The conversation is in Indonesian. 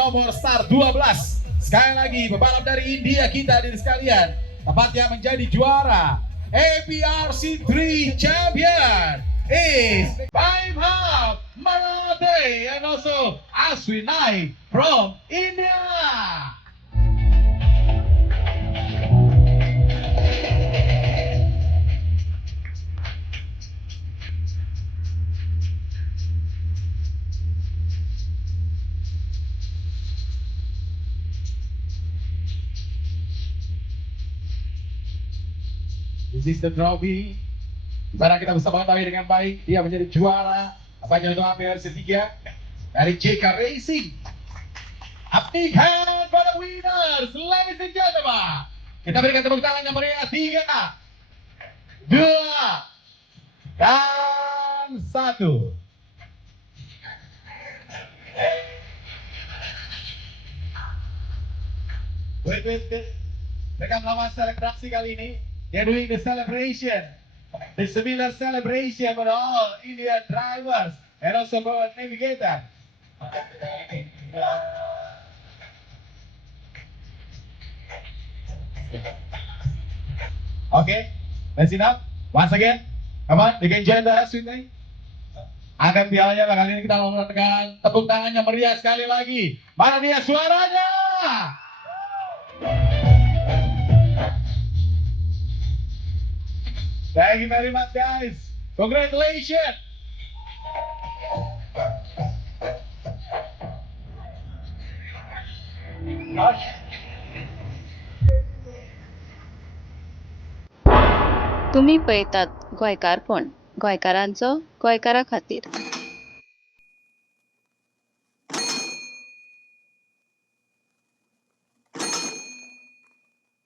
nomor start 12. Sekali lagi pebalap dari India kita diri sekalian, tepatnya menjadi juara APRC 3 champion is Vaibhav Marathe and also Ashwin Naik from India. This is the trophy. Di mana kita bisa mengetahui dengan baik dia menjadi juara apanya untuk APRC 3 dari JK Racing. Uptik hand for the winners, ladies and gentlemen. Kita berikan tepuk tangan yang meriah. 3, 2, dan 1. Wait. Mereka melawan selebrasi kali ini. They're doing the celebration. The similar celebration for all Indian drivers and also for navigator. Okay, let's enough. Once again, come on, you can join the us with me. Angkat pialanya, kali ini kita memberikan tepuk tangannya meriah sekali lagi. Mana dia suaranya? Thank you very much, guys. Congratulations. तुम्ही पळयतात गोंयकारपण, गोंयकारांचो गोंयकारा खातीर.